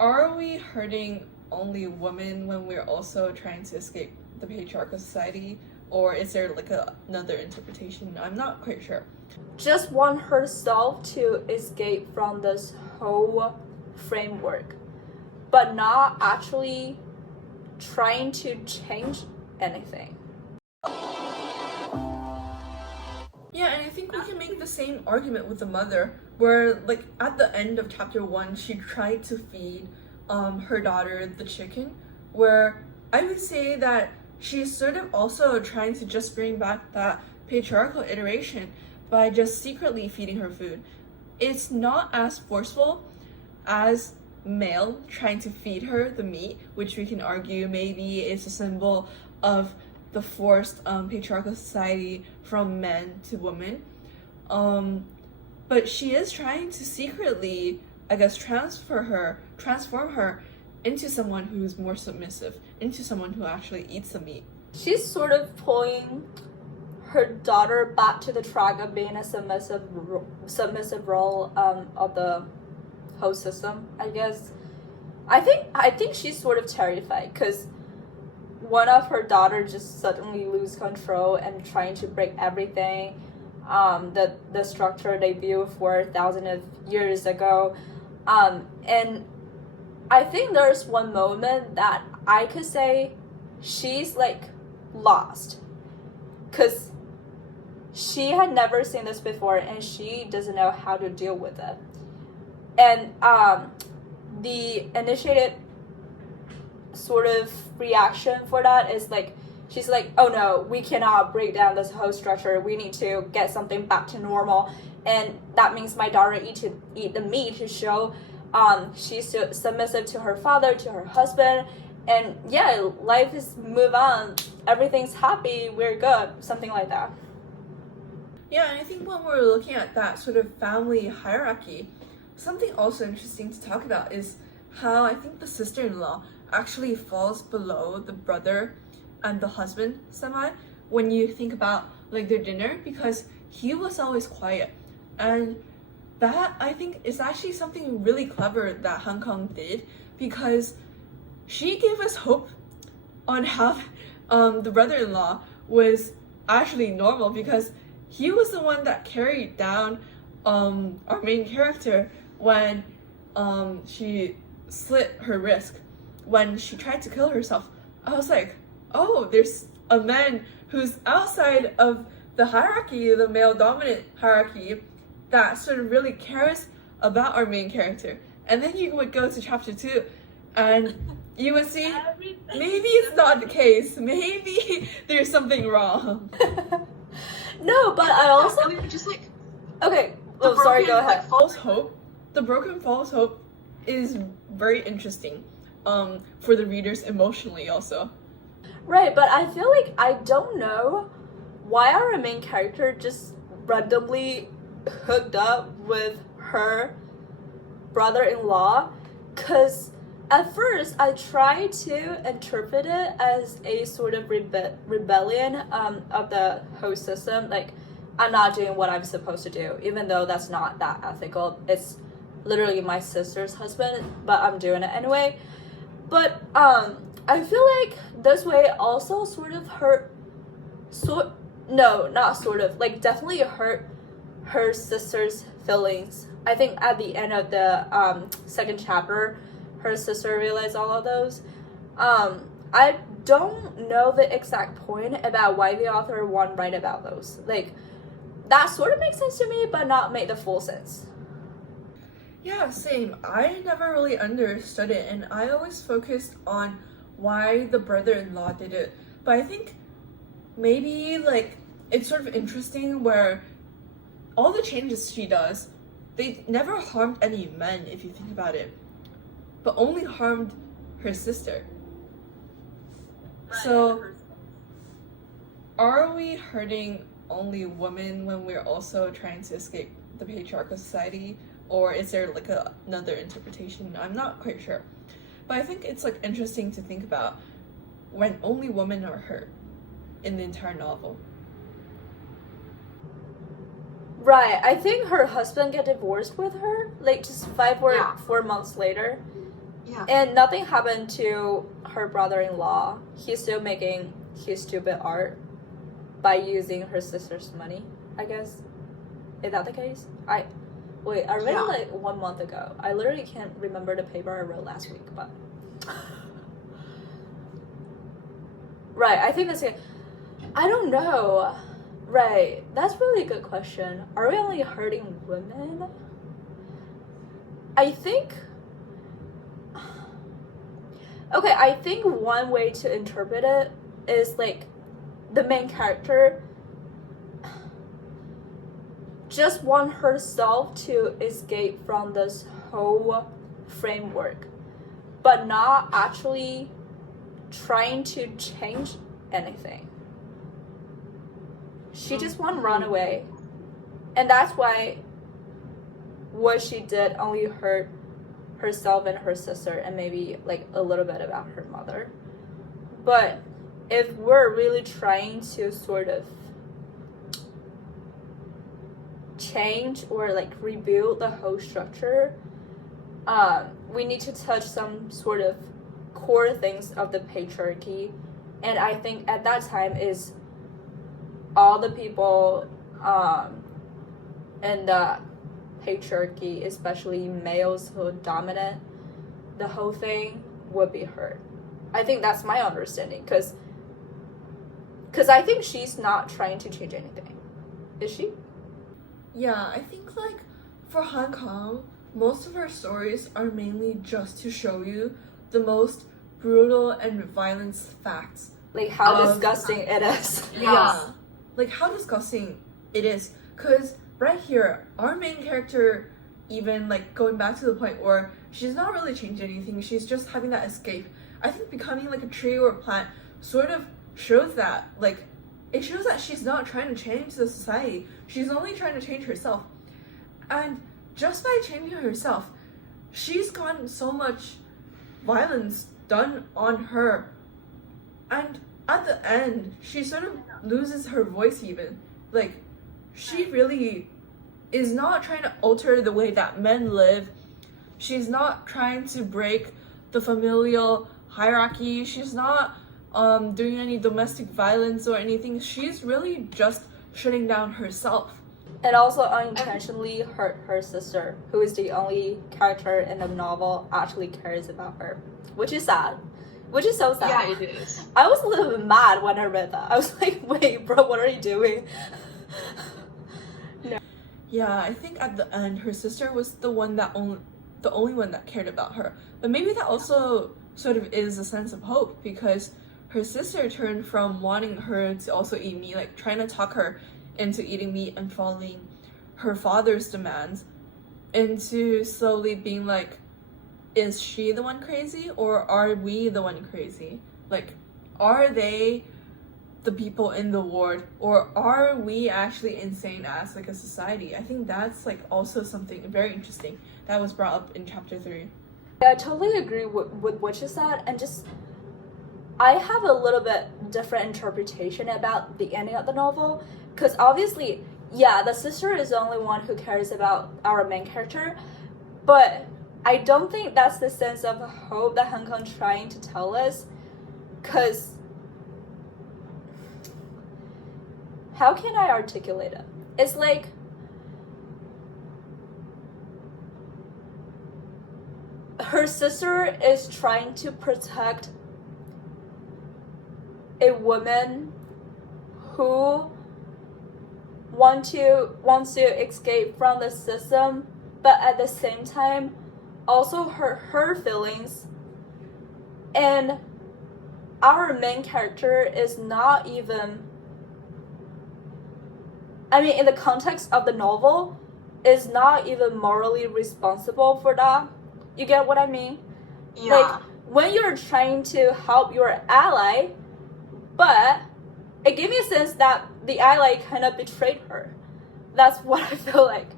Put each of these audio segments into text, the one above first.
Are we hurting only women when we're also trying to escape the patriarchal society? Or is there like another interpretation? I'm not quite sure. Just want herself to escape from this whole framework, but not actually trying to change anything. Yeah, and I think we can make the same argument with the mother, where like at the end of chapter 1, she tried to feed her daughter the chicken, where I would say that she's sort of also trying to just bring back that patriarchal iteration by just secretly feeding her food. It's not as forceful as male trying to feed her the meat, which we can argue maybe is a symbol of the forced patriarchal society from men to women. But she is trying to secretly, I guess, transform her into someone who's more submissive, into someone who actually eats the meat. She's sort of pulling her daughter back to the track of being a submissive role of the whole system, I guess. I think she's sort of terrified because one of her daughters just suddenly lose control and trying to break everything, the structure they built for thousands of years ago, and I think there's one moment that I could say she's like lost, because she had never seen this before and she doesn't know how to deal with it. And the initiated sort of reaction for that is like, she's like, oh no, we cannot break down this whole structure, we need to get something back to normal, and that means my daughter eat the meat to show she's submissive to her father, to her husband, and yeah, life is move on, everything's happy, we're good, something like that. Yeah, and I think when we're looking at that sort of family hierarchy, something also interesting to talk about is how I think the sister-in-law actually falls below the brother and the husband semi when you think about like their dinner, because he was always quiet, and that I think is actually something really clever that Hong Kong did, because she gave us hope on how the brother-in-law was actually normal, because he was the one that carried down our main character when she slit her wrist when she tried to kill herself. I was like, oh, there's a man who's outside of the hierarchy, the male dominant hierarchy, that sort of really cares about our main character. And then you would go to chapter 2 and you would see maybe it's not the case, maybe there's something wrong. No, but I also just like okay. Oh, sorry. Go ahead. False hope. The broken false hope is very interesting, for the readers emotionally also. Right, but I feel like I don't know why our main character just randomly hooked up with her brother-in-law, because at first I tried to interpret it as a sort of rebellion of the whole system, like I'm not doing what I'm supposed to do, even though that's not that ethical. It's literally my sister's husband, but I'm doing it anyway. But I feel like this way also sort of hurt, like definitely hurt her sister's feelings. I think at the end of the second chapter, her sister realized all of those. I don't know the exact point about why the author won't write about those. Like, that sort of makes sense to me, but not make the full sense. Yeah, same. I never really understood it, and I always focused on why the brother-in-law did it. But I think maybe like it's sort of interesting where all the changes she does, they never harmed any men if you think about it, but only harmed her sister. So are we hurting only women when we're also trying to escape the patriarchal society? Or is there like another interpretation? I'm not quite sure. But I think it's like interesting to think about when only women are hurt in the entire novel. Right, I think her husband got divorced with her, like just 4 months later. Yeah. And nothing happened to her brother-in-law. He's still making his stupid art by using her sister's money, I guess. Is that the case? I read Yeah. it like 1 month ago. I literally can't remember the paper I wrote last week, but right, I think that's it. I don't know. Right, that's really a good question. Are we only hurting women? I think. Okay, I think one way to interpret it is like the main character just want herself to escape from this whole framework, but not actually trying to change anything. She just want to run away. And that's why what she did only hurt herself and her sister, and maybe like a little bit about her mother. But if we're really trying to sort of change or like rebuild the whole structure, we need to touch some sort of core things of the patriarchy. And I think at that time is all the people in the patriarchy, especially males who dominate the whole thing, would be hurt. I think that's my understanding, because I think she's not trying to change anything. Is she? Yeah, I think like for Hong Kong, most of her stories are mainly just to show you the most brutal and violent facts. Like how disgusting it is. Yeah. Like how disgusting it is. Because right here, our main character, even like going back to the point where she's not really changing anything, she's just having that escape. I think becoming like a tree or a plant sort of shows that. Like, it shows that she's not trying to change the society. She's only trying to change herself. And just by changing herself, she's gotten so much violence done on her. And at the end, she sort of loses her voice even. Like, she really is not trying to alter the way that men live. She's not trying to break the familial hierarchy. She's not doing any domestic violence or anything. She's really just shutting down herself. And also unintentionally hurt her sister, who is the only character in the novel actually cares about her, which is sad. Which is so sad. Yeah, it is. I was a little bit mad when I read that. I was like, wait, bro, what are you doing? No. Yeah, I think at the end, her sister was the only one that cared about her. But maybe that also sort of is a sense of hope, because her sister turned from wanting her to also eat meat, like trying to talk her into eating meat and following her father's demands, into slowly being like, is she the one crazy, or are we the one crazy? Like, are they the people in the ward, or are we actually insane as like a society? I think that's like also something very interesting that was brought up in chapter 3. Yeah, I totally agree with what you said, and just I have a little bit different interpretation about the ending of the novel, because obviously, yeah, the sister is the only one who cares about our main character, but I don't think that's the sense of hope that Hong Kong trying to tell us, because how can I articulate it? It's like her sister is trying to protect a woman who wants to escape from the system, but at the same time also hurt her feelings. And our main character is not even, I mean, in the context of the novel, is not even morally responsible for that. You get what I mean? Yeah. Like, when you're trying to help your ally, but it gave me a sense that the ally kind of betrayed her. That's what I feel like.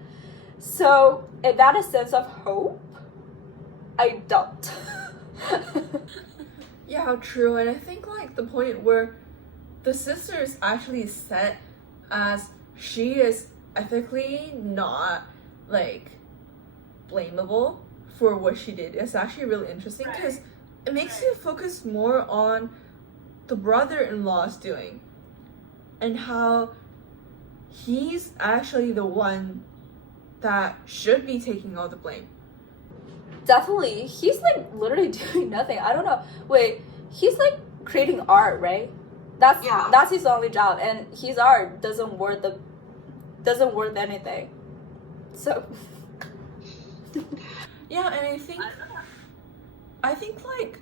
So, is that a sense of hope? I don't. Yeah, true. And I think like the point where the sister is actually set as she is ethically not like blamable for what she did is actually really interesting because it makes you focus more on the brother-in-law's doing and how he's actually the one that should be taking all the blame. Definitely. He's like literally doing nothing. I don't know. Wait, he's like creating art, right? That's his only job, and his art doesn't worth anything. So yeah, and I think like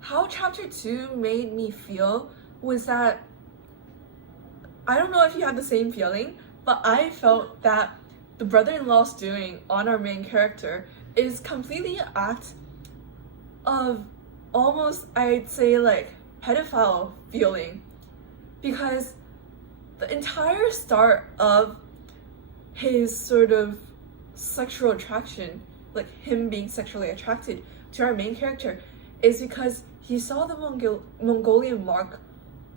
how chapter 2 made me feel was that I don't know if you had the same feeling, but I felt that the brother-in-law's doing on our main character is completely an act of almost, I'd say, like pedophile feeling, because the entire start of his sort of sexual attraction, like him being sexually attracted to our main character, is because he saw the Mongolian mark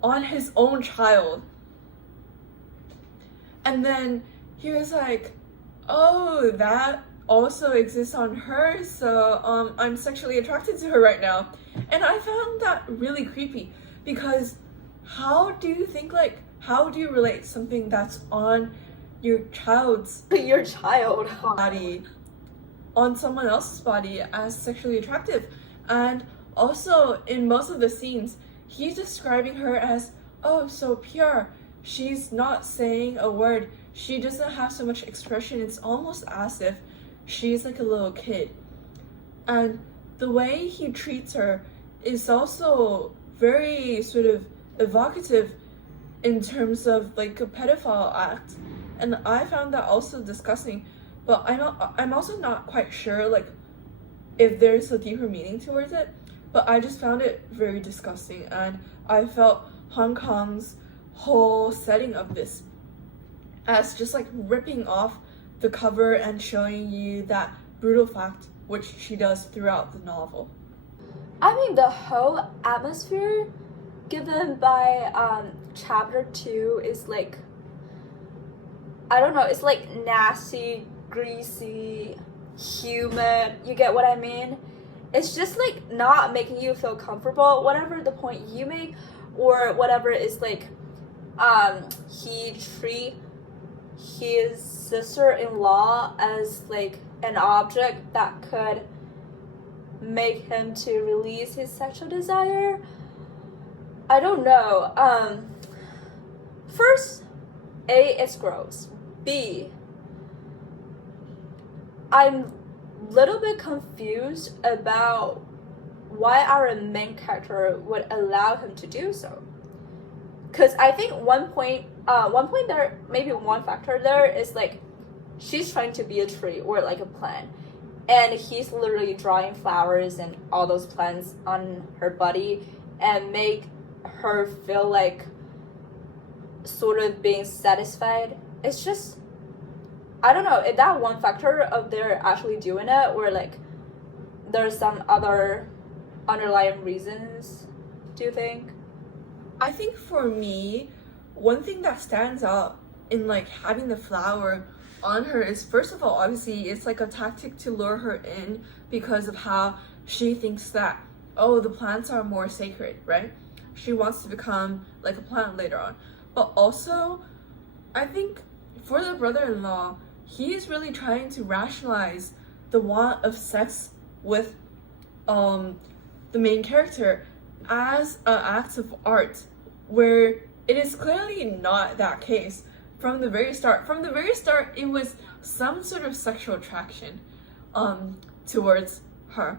on his own child. And then he was like, oh, that also exists on her, so I'm sexually attracted to her right now. And I found that really creepy, because how do you relate something that's on your child's body on someone else's body as sexually attractive? And also in most of the scenes, he's describing her as, oh, so pure. She's not saying a word. She doesn't have so much expression. It's almost as if she's like a little kid. And the way he treats her is also very sort of evocative in terms of like a pedophile act. And I found that also disgusting. But I'm also not quite sure like if there's a deeper meaning towards it. But I just found it very disgusting, and I felt Hong Kong's whole setting of this as just like ripping off the cover and showing you that brutal fact, which she does throughout the novel. I mean, the whole atmosphere given by chapter 2 is like, I don't know, it's like nasty, greasy, humid, you get what I mean? It's just like not making you feel comfortable, whatever the point you make, or whatever is like he treat his sister-in-law as like an object that could make him to release his sexual desire. I don't know. First, A, it's gross. B, I'm little bit confused about why our main character would allow him to do so. Because I think one point there, maybe one factor there is like she's trying to be a tree or like a plant, and he's literally drawing flowers and all those plants on her body and make her feel like sort of being satisfied. It's just, I don't know, is that one factor of they're actually doing it, or like there's some other underlying reasons, do you think? I think for me, one thing that stands out in like having the flower on her is, first of all, obviously it's like a tactic to lure her in because of how she thinks that, oh, the plants are more sacred, right? She wants to become like a plant later on. But also, I think for the brother-in-law, he's really trying to rationalize the want of sex with the main character as an act of art, where it is clearly not that case from the very start. From the very start, it was some sort of sexual attraction towards her.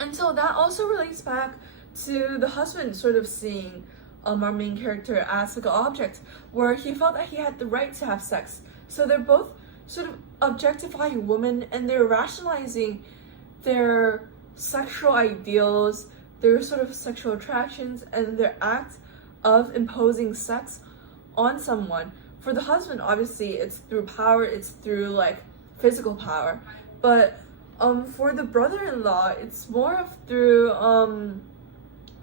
And so that also relates back to the husband sort of seeing our main character as like an object, where he felt that he had the right to have sex. So they're both sort of objectifying women, and they're rationalizing their sexual ideals, their sort of sexual attractions, and their act of imposing sex on someone. For the husband, obviously, it's through power, it's through like physical power. But for the brother-in-law, it's more of through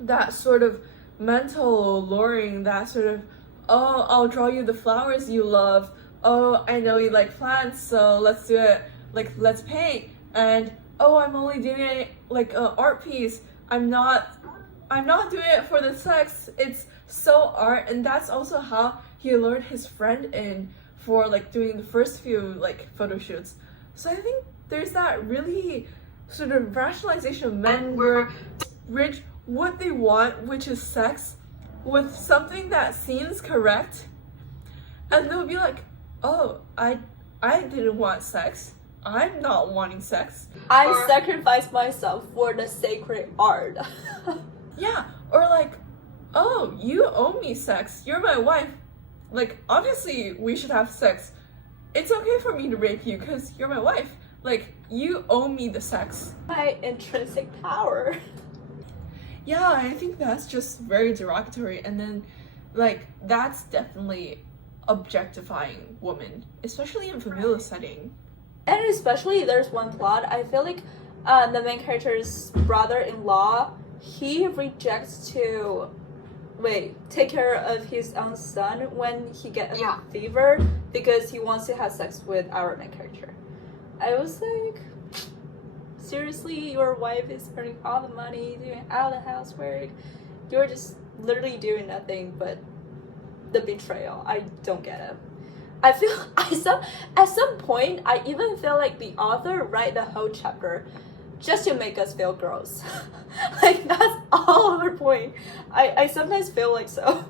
that sort of mental luring, that sort of, oh, I'll draw you the flowers you love. Oh, I know you like plants, so let's do it. Like, let's paint. and oh, I'm only doing it like an art piece. I'm not doing it for the sex. It's so art. And that's also how he lured his friend in for like doing the first few like photo shoots. So I think there's that really sort of rationalization of men where bridge what they want, which is sex, with something that seems correct, and they'll be like, oh, I didn't want sex. I'm not wanting sex. I sacrificed myself for the sacred art. Yeah, or like, oh, you owe me sex. You're my wife. Like, obviously, we should have sex. It's okay for me to rape you because you're my wife. Like, you owe me the sex. My intrinsic power. Yeah, I think that's just very derogatory. And then, like, that's definitely objectifying women, especially in familial setting. And especially there's one plot, I feel like the main character's brother-in-law, he rejects to take care of his own son when he gets a fever because he wants to have sex with our main character. I was like, seriously, your wife is earning all the money, doing all the housework. You're just literally doing nothing but the betrayal. I don't get it. I feel at some point I even feel like the author write the whole chapter just to make us feel gross. Like that's all her point. I sometimes feel like so.